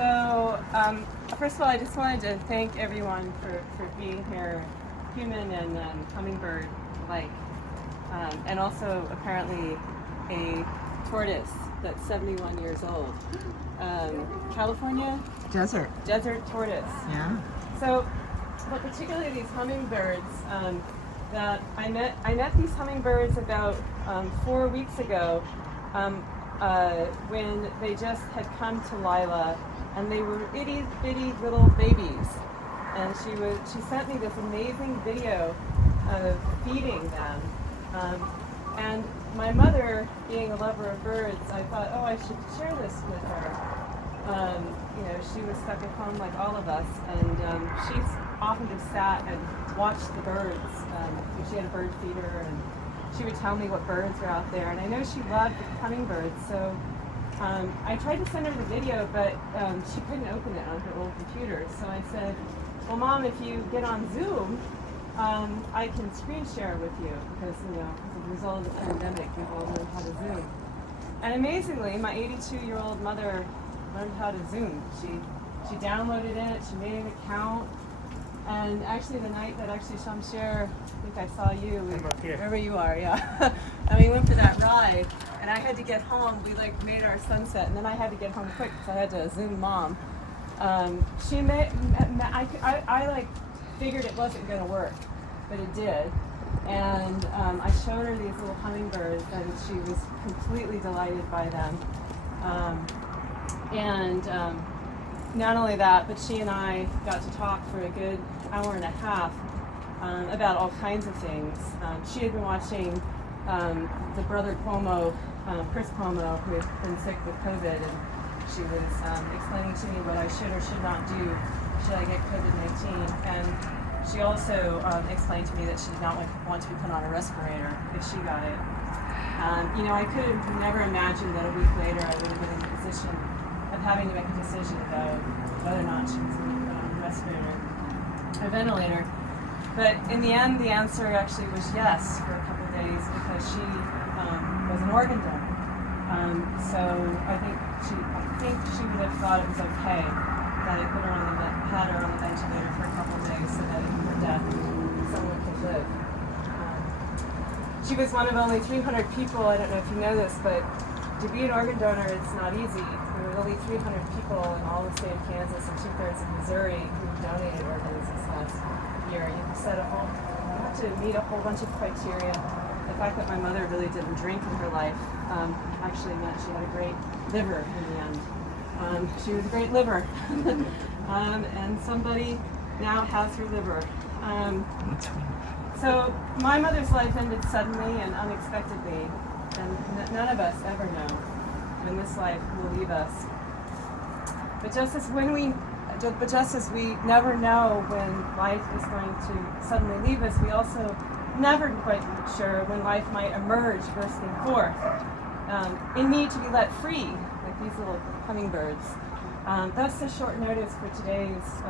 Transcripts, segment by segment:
So, first of all, I just wanted to thank everyone for being here, human and hummingbird like, and also apparently a tortoise that's 71 years old. California? Desert. Desert tortoise. Yeah. So, but particularly these hummingbirds, that I met these hummingbirds about 4 weeks ago, when they just had come to Lila, and they were itty bitty little babies, and she sent me this amazing video of feeding them, and my mother, being a lover of birds, I thought, oh, I should share this with her. She was stuck at home like all of us, and she's often just sat and watched the birds. She had a bird feeder, and she would tell me what birds were out there, and I know she loved the hummingbirds, so I tried to send her the video, but she couldn't open it on her old computer, so I said, well, Mom, if you get on Zoom, I can screen share with you, because, as a result of the pandemic, we've all learned how to Zoom. And amazingly, my 82-year-old mother learned how to Zoom. She downloaded it, she made an account, and actually the night that Shamsher, I think I saw you, wherever you are, yeah. And we went for that ride, and I had to get home. We made our sunset, and then I had to get home quick because I had to Zoom Mom. I figured it wasn't going to work, but it did. And I showed her these little hummingbirds, and she was completely delighted by them. Not only that, but she and I got to talk for a good hour and a half about all kinds of things. She had been watching the brother Cuomo, Chris Cuomo, who had been sick with COVID, and she was explaining to me what I should or should not do should I get COVID-19. And she also explained to me that she did not want to be put on a respirator if she got it. I could have never imagined that a week later I would have been in the position of having to make a decision about whether or not she was going to be put on a respirator, a ventilator. But in the end, the answer actually was yes for a couple of days, because she was an organ donor. So I think she would have thought it was okay that I put her had her on the ventilator for a couple of days, so that in her death, someone could live. She was one of only 300 people. I don't know if you know this, but to be an organ donor, it's not easy. There were only 300 people in all the state of Kansas and 2/3 of Missouri who donated organs this last year. You have to meet a whole bunch of criteria. The fact that my mother really didn't drink in her life actually meant she had a great liver in the end. She was a great liver. And somebody now has her liver. So my mother's life ended suddenly and unexpectedly, and none of us ever know when this life will leave us. But just as we never know when life is going to suddenly leave us, we also never quite sure when life might emerge bursting forth in need to be let free, like these little hummingbirds. That's the short notice for today's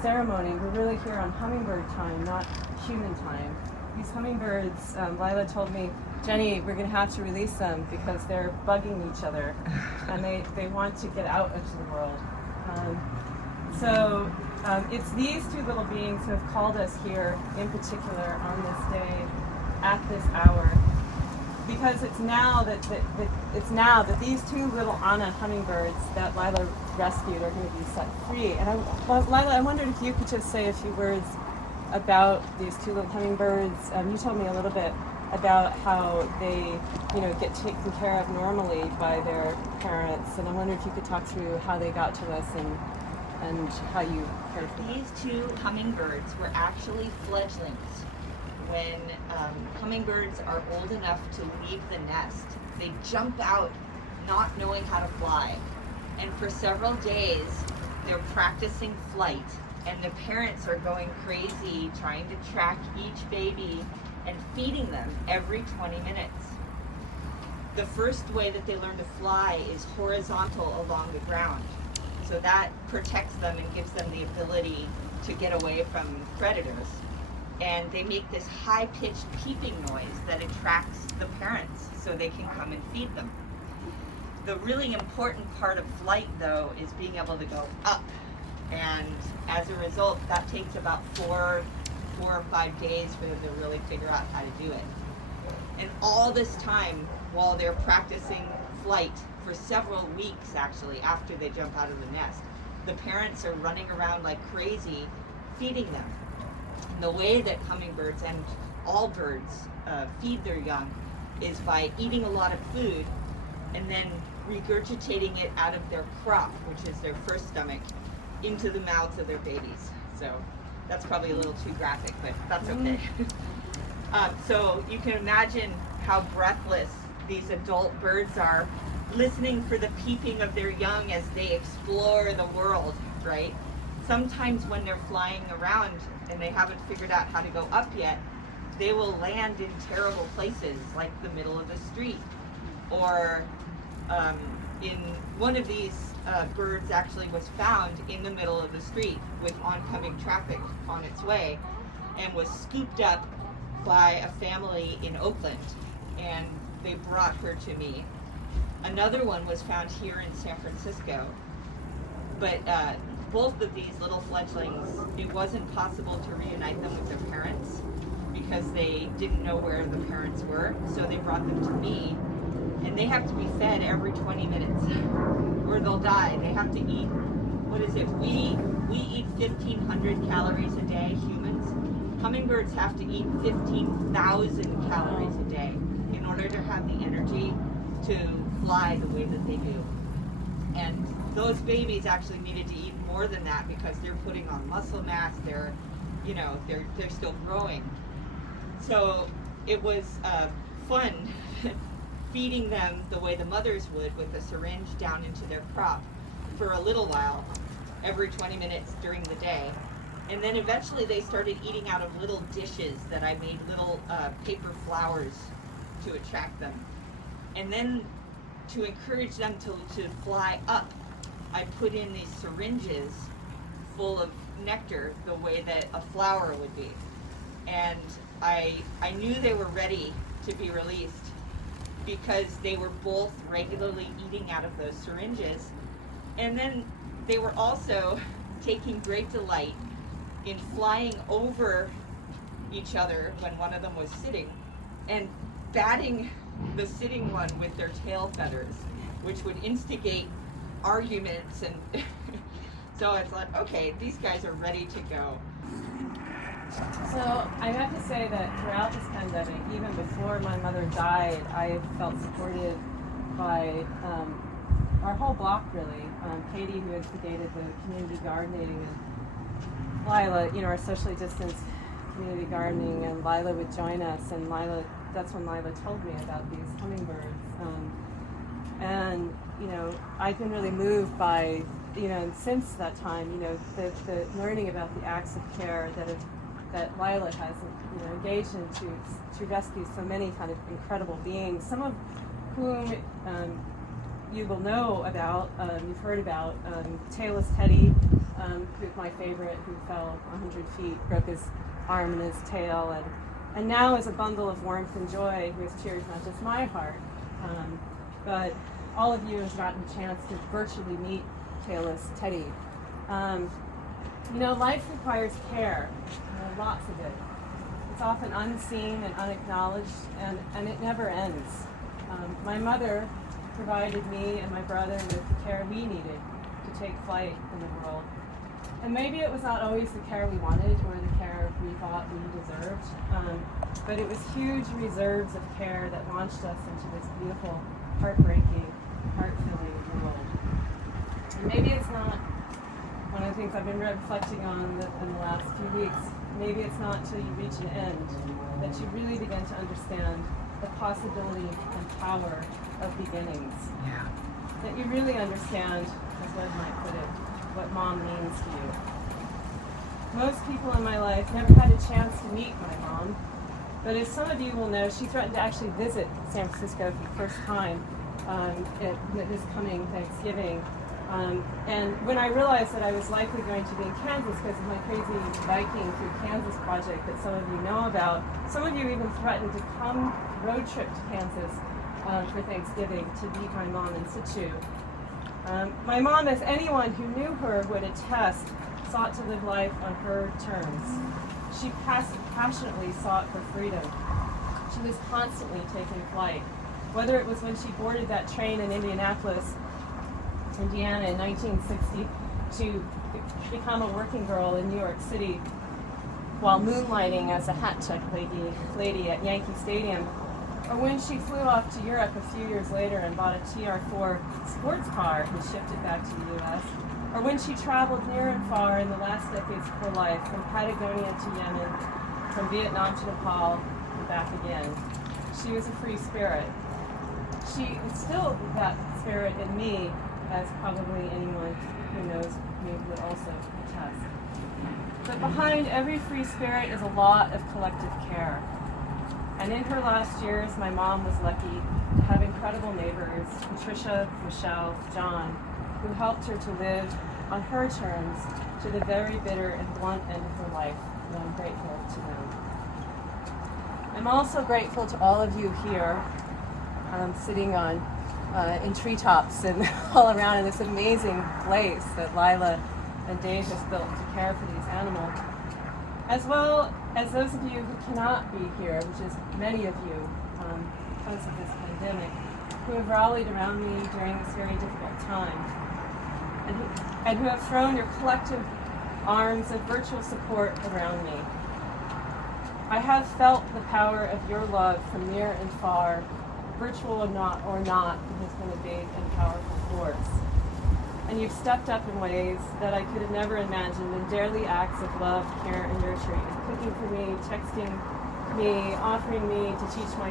ceremony. We're really here on hummingbird time, not human time. These hummingbirds, Lila told me, Jenny, we're going to have to release them because they're bugging each other, and they want to get out into the world. So it's these two little beings who have called us here in particular on this day, at this hour, because it's now that these two little Anna hummingbirds that Lila rescued are going to be set free. And Lila, I wondered if you could just say a few words about these two little hummingbirds. You told me a little bit about how they, get taken care of normally by their parents, and I wonder if you could talk through how they got to us and how you cared for them. These two hummingbirds were actually fledglings. When hummingbirds are old enough to leave the nest, they jump out not knowing how to fly. And for several days, they're practicing flight, and the parents are going crazy trying to track each baby and feeding them every 20 minutes. The first way that they learn to fly is horizontal along the ground. So that protects them and gives them the ability to get away from predators. And they make this high-pitched peeping noise that attracts the parents so they can come and feed them. The really important part of flight, though, is being able to go up. And as a result, that takes about 4 or 5 days for them to really figure out how to do it. And all this time, while they're practicing flight for several weeks, actually, after they jump out of the nest, the parents are running around like crazy, feeding them. And the way that hummingbirds and all birds feed their young is by eating a lot of food and then regurgitating it out of their crop, which is their first stomach, into the mouths of their babies. So that's probably a little too graphic, but that's okay. So you can imagine how breathless these adult birds are, listening for the peeping of their young as they explore the world, right? Sometimes when they're flying around and they haven't figured out how to go up yet, they will land in terrible places like the middle of the street. Or in one of these birds actually was found in the middle of the street with oncoming traffic on its way and was scooped up by a family in Oakland, and they brought her to me. Another one was found here in San Francisco, but both of these little fledglings, it wasn't possible to reunite them with their parents because they didn't know where the parents were, so they brought them to me, and they have to be fed every 20 minutes or they'll die. They have to eat, what is it, we eat 1,500 calories a day, humans. Hummingbirds have to eat 15,000 calories a day in order to have the energy to fly the way that they do. And those babies actually needed to eat more than that because they're putting on muscle mass, they're still growing. So it was fun feeding them the way the mothers would, with a syringe down into their crop for a little while, every 20 minutes during the day. And then eventually they started eating out of little dishes that I made little paper flowers to attract them. And then to encourage them to fly up, I put in these syringes full of nectar the way that a flower would be. And I knew they were ready to be released because they were both regularly eating out of those syringes. And then they were also taking great delight in flying over each other when one of them was sitting and batting the sitting one with their tail feathers, which would instigate arguments. And so I thought, okay, these guys are ready to go. So I have to say that throughout this pandemic, even before my mother died, I felt supported by our whole block, really. Katie, who instigated the community gardening, and Lila, our socially distanced community gardening, and Lila would join us, and that's when Lila told me about these hummingbirds. And I've been really moved by, and since that time, the learning about the acts of care that Lila has, engaged in to rescue so many kind of incredible beings, some of whom you will know about, you've heard about, Tailless Teddy, who's my favorite, who fell 100 feet, broke his arm and his tail, and now is a bundle of warmth and joy, who has cheered not just my heart, but all of you have gotten a chance to virtually meet Tailless Teddy. Life requires care, lots of it. It's often unseen and unacknowledged, and it never ends. My mother provided me and my brother with the care we needed to take flight in the world. And maybe it was not always the care we wanted or the care we thought we deserved, but it was huge reserves of care that launched us into this beautiful, heartbreaking, heart-filling world. And maybe it's not one of the things I've been reflecting on in the last few weeks. Maybe it's not until you reach an end that you really begin to understand the possibility and power of beginnings. Yeah. That you really understand, as Liv might put it, what mom means to you. Most people in my life never had a chance to meet my mom, but as some of you will know, she threatened to actually visit San Francisco for the first time this coming Thanksgiving. And when I realized that I was likely going to be in Kansas because of my crazy biking through Kansas project that some of you know about, some of you even threatened to come road trip to Kansas for Thanksgiving to meet my mom in situ. My mom, as anyone who knew her would attest, sought to live life on her terms. She passionately sought for freedom. She was constantly taking flight, whether it was when she boarded that train in Indianapolis, Indiana in 1960 to become a working girl in New York City while moonlighting as a hat check lady at Yankee Stadium, or when she flew off to Europe a few years later and bought a TR4 sports car and shipped it back to the U.S., or when she traveled near and far in the last decades of her life, from Patagonia to Yemen, from Vietnam to Nepal, and back again. She was a free spirit. She instilled that spirit in me, as probably anyone who knows me would also attest. But behind every free spirit is a lot of collective care. And in her last years, my mom was lucky to have incredible neighbors, Patricia, Michelle, John, who helped her to live on her terms to the very bitter and blunt end of her life, and I'm grateful to them. I'm also grateful to all of you here, sitting on in treetops and all around in this amazing place that Lila and Dave has built to care for these animals, as well as those of you who cannot be here, which is many of you because of this pandemic, who have rallied around me during this very difficult time, and who have thrown your collective arms of virtual support around me. I have felt the power of your love from near and far, virtual or not, it has been a big and powerful force. And you've stepped up in ways that I could have never imagined, in daily acts of love, care, and nurturing, cooking for me, texting me, offering to teach my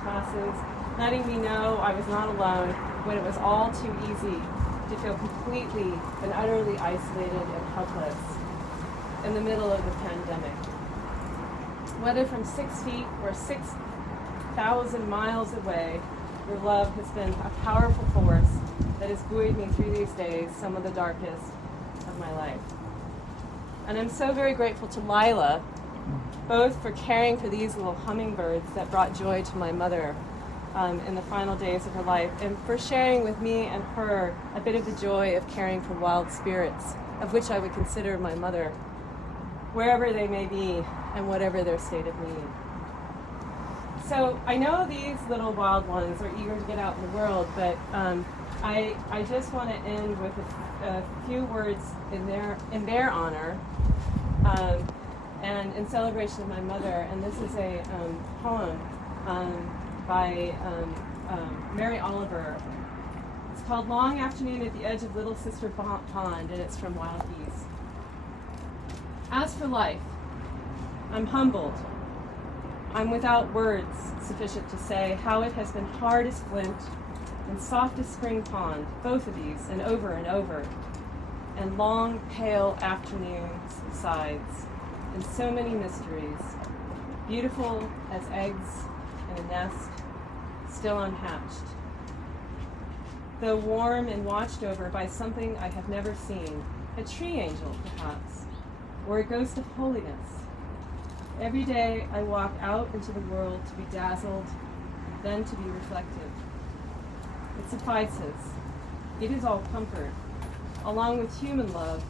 classes, letting me know I was not alone when it was all too easy to feel completely and utterly isolated and helpless in the middle of the pandemic. Whether from 6 feet or 6,000 miles away, your love has been a powerful force that has buoyed me through these days, some of the darkest of my life. And I'm so very grateful to Lila, both for caring for these little hummingbirds that brought joy to my mother in the final days of her life, and for sharing with me and her a bit of the joy of caring for wild spirits, of which I would consider my mother, wherever they may be and whatever their state of need. So I know these little wild ones are eager to get out in the world, but I just want to end with a few words in their honor and in celebration of my mother. And this is a poem by Mary Oliver. It's called Long Afternoon at the Edge of Little Sister Pond, and it's from Wild Geese. As for life, I'm humbled. I'm without words sufficient to say how it has been hard as flint and soft as spring pond, both of these, and over, and long, pale afternoons besides, and so many mysteries, beautiful as eggs in a nest, still unhatched. Though warm and watched over by something I have never seen, a tree angel perhaps, or a ghost of holiness. Every day I walk out into the world to be dazzled, then to be reflective. It suffices. It is all comfort, along with human love,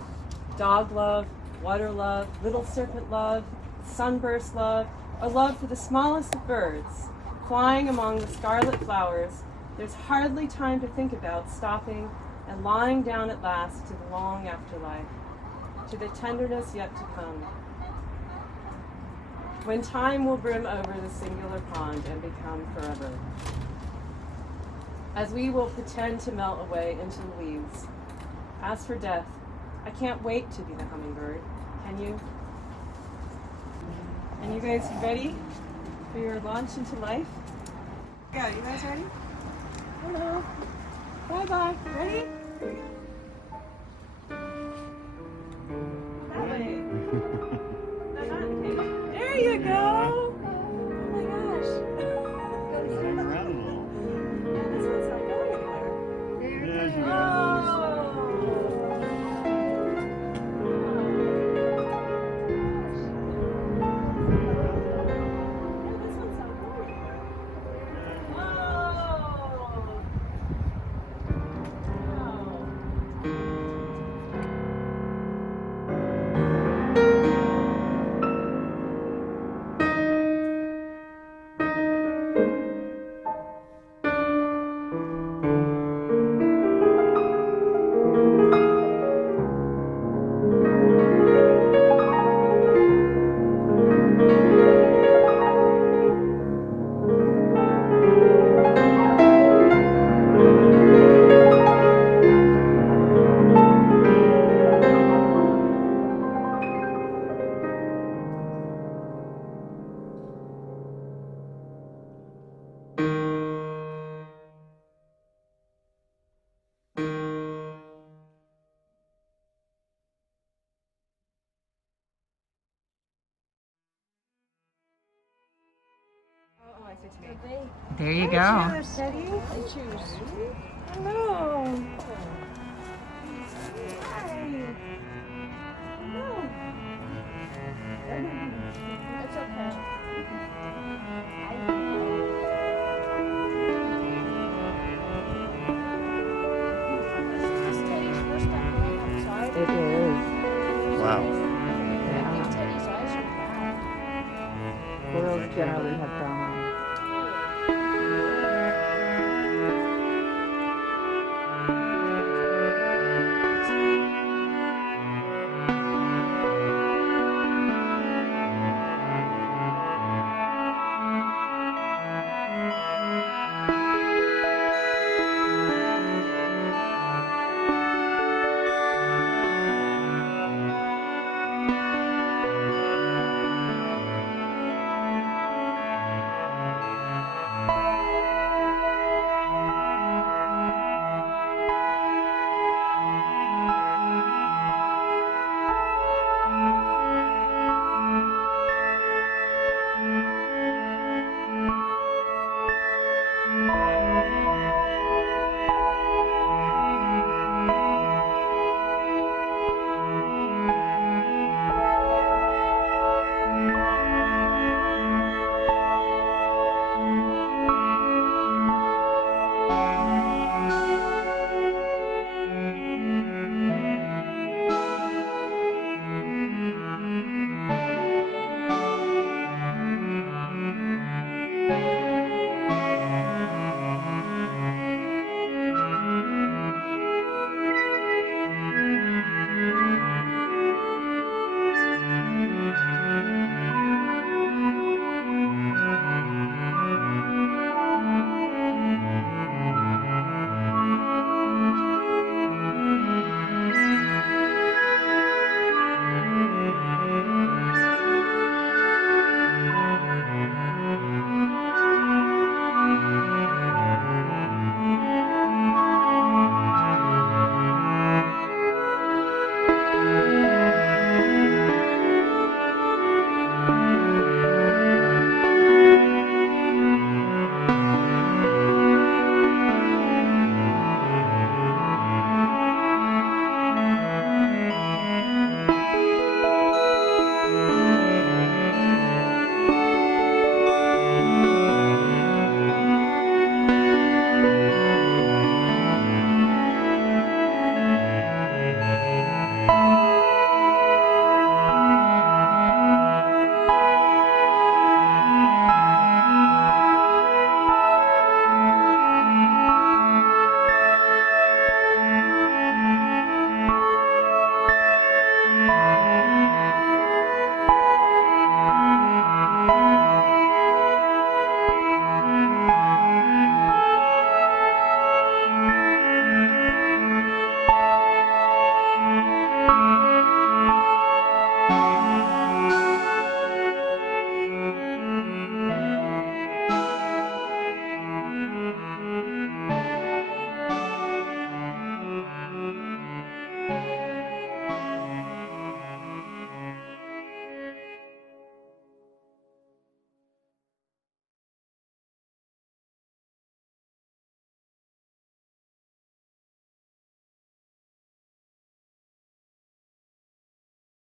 dog love, water love, little serpent love, sunburst love, a love for the smallest of birds, flying among the scarlet flowers. There's hardly time to think about stopping and lying down at last to the long afterlife, to the tenderness yet to come, when time will brim over the singular pond and become forever, as we will pretend to melt away into the leaves. As for death, I can't wait to be the hummingbird. Can you? And you guys ready for your launch into life? Yeah, you guys ready? Hello. Bye-bye. Ready? That way. There you go. Oh my gosh. Turn around a little. Yeah, this one's not going anywhere. There she goes. Yeah, this one's not going anywhere. There you go. Choose, Teddy. I choose. Hello. Hi. Hello. It's okay. This is Teddy's first time going outside. It is. Wow. I Yeah. think Teddy's eyes are brown. Squirrels generally have brown